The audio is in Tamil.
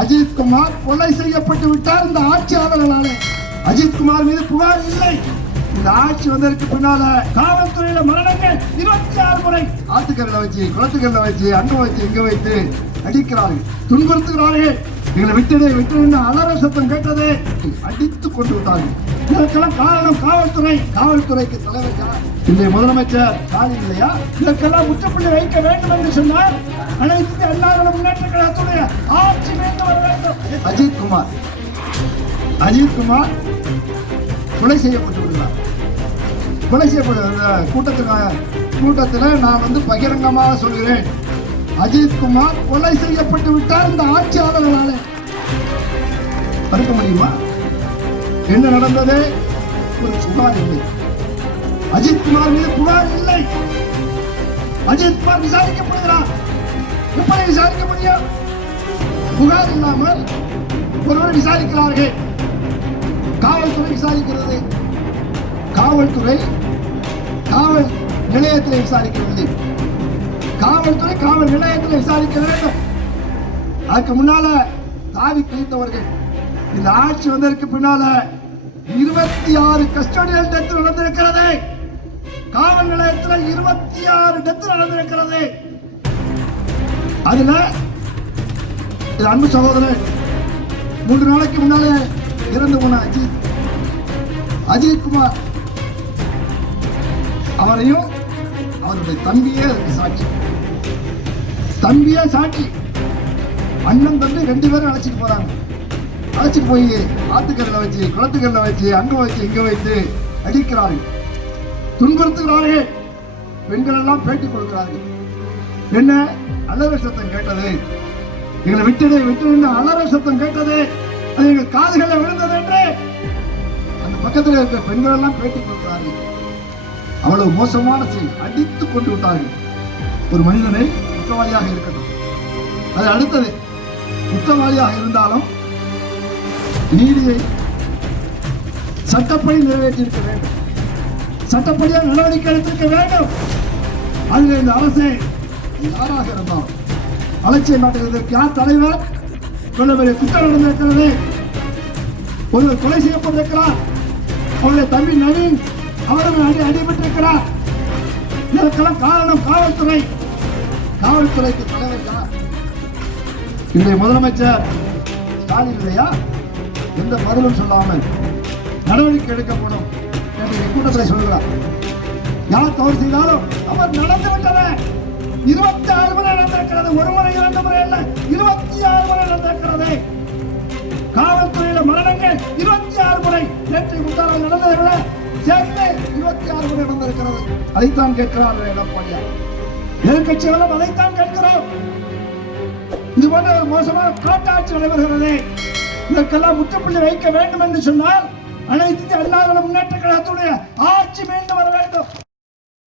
அஜித்குமார் கொலை செய்யப்பட்டு விட்டார் இந்த ஆட்சியாளர்களாலே. அஜித்குமார் மீது புகார் இல்லை. இந்த ஆட்சி வந்ததற்கு பின்னால காவல்துறையில மரணங்கள் 26 முறை ஆத்துக்கல்ல வச்சு, குளத்துக்கல்ல வச்சு, அங்க வச்சு, இங்க வைத்து அடிக்கிறார்கள், துன்புறுத்துகிறார்கள். எங்களை விட்டு அலற சத்தம் கேட்டதே அடித்து கொண்டு விட்டார்கள். இதற்கெல்லாம் காரணம் காவல்துறைக்கு தலைவர் யார்? இன்றைய முதலமைச்சர் ஸ்டாலின் இல்லையா? இதற்கெல்லாம் முற்றுப்புள்ளி வைக்க வேண்டும் என்று சொன்னால் அனைத்து அண்ணா முன்னேற்ற கழகத்துடைய ஆட்சி வேண்டும் வர வேண்டும். அஜித்குமார் கொலை செய்யப்பட்டு விடுகிறார். கொலை செய்யப்பட்ட கூட்டத்தில் நான் பகிரங்கமாக சொல்கிறேன், அஜித்குமார் கொலை செய்யப்பட்டு விட்டார் இந்த ஆட்சியாளர்களாலே. தடுக்க முடியுமா? என்ன நடந்தது? ஒரு புகார் இல்லை. அஜித்குமார் மீது புகார் இல்லை. அஜித்குமார் விசாரிக்கப்படுகிறார். எப்படி விசாரிக்க முடியும்? புகார் இல்லாமல் ஒருவர் விசாரிக்கிறார்கள். காவல்துறை விசாரிக்கிறது. காவல்துறை காவல் நிலையத்தில் விசாரிக்கிறது. காவல்துறை காவல் நிலையத்தில் விசாரிக்க வேண்டும். அதுக்கு முன்னால தாவி குதித்தவர்கள் இந்த ஆட்சி வந்ததற்கு பின்னால 26 கஸ்டோடியல் டெத் நடந்திருக்கிறது. காவல் நிலையத்தில் 26 டெத் நடந்திருக்கிறது. அதுல அன்பு சகோதரர் 3 நாளைக்கு முன்னாலே இறந்து போன அஜித்குமார், அவரையும் அவருடைய தம்பியே சாட்சி. அண்ணன் தம்பி 2 பேரும் அழைச்சிட்டு போறாங்க. அழைச்சிட்டு போய் ஆத்துக்கல்ல வச்சு, குளத்துக்கல்ல வச்சு, அங்க வச்சு, இங்க வைத்து அடிக்கிறார்கள், துன்புறுத்துகிறார்கள். பெண்கள் எல்லாம் பேட்டி கொடுக்கிறார்கள். என்ன அலற சத்தம் கேட்டது, எங்களை விட்டு அலற சத்தம் கேட்டது, அது எங்கள் காதுகளை விழுந்தது என்று அந்த பக்கத்தில் இருக்கிற பெண்கள் எல்லாம் பேட்டி கொடுக்கிறார்கள். அவ்வளவு மோசமான செய்தி, அடித்துக் கொண்டு விட்டார்கள். ஒரு மனிதனை குற்றவாளியாக இருக்கட்டும், அது அடுத்தது. குற்றவாளியாக இருந்தாலும் நீதியை சட்டப்படி நிறைவேற்றியிருக்க வேண்டும், சட்டப்படியாக நடவடிக்கை எடுத்திருக்க வேண்டும். அதில் இந்த அரசை யாராக இருந்தாலும் அலட்சியம் காட்டுவதற்கு யார் தலைவர்? இவ்வளவு பெரிய குற்றம் நடந்திருக்கிறது. ஒருவர் கொலை செய்யப்பட்டிருக்கிறார். அவருடைய தம்பி நவீன் அவரும் அடிபட்டிருக்கிறார். இதற்கெல்லாம் காரணம் காவல்துறைக்கு தலைவர் யார்? இன்றைய முதலமைச்சர் ஸ்டாலின் இல்லையா? எந்த பதிலும் சொல்லாமல் நடவடிக்கை எடுக்கப்படும் என்று கூட்டத்தில் சொல்கிறார். யார் தவறு செய்தாலும் அவர் நடந்துவிட்டவர். 26 முறை நடந்திருக்கிறது. ஒரு முறை 2 முறை அல்ல, 26 முறை நடந்திருக்கிறது. காவல்துறையில மரணங்கள் 26 முறை. நேற்று முத்தான நடந்ததை விட சேர்ந்து 26 முறை நடந்திருக்கிறது. அதைத்தான் கேட்கிறார்கள் எடப்பாடியார். எதிர்கட்சிகளும் அதைத்தான் கேட்கிறோம். இது போன்ற ஒரு மோசமான காட்டாட்சி நடைபெறுகிறது. இதற்கெல்லாம் முற்றுப்புள்ளி வைக்க வேண்டும் என்று சொன்னால் அனைத்து அண்ணா முன்னேற்ற கழகத்துடைய ஆட்சி மீண்டும் வர வேண்டும்.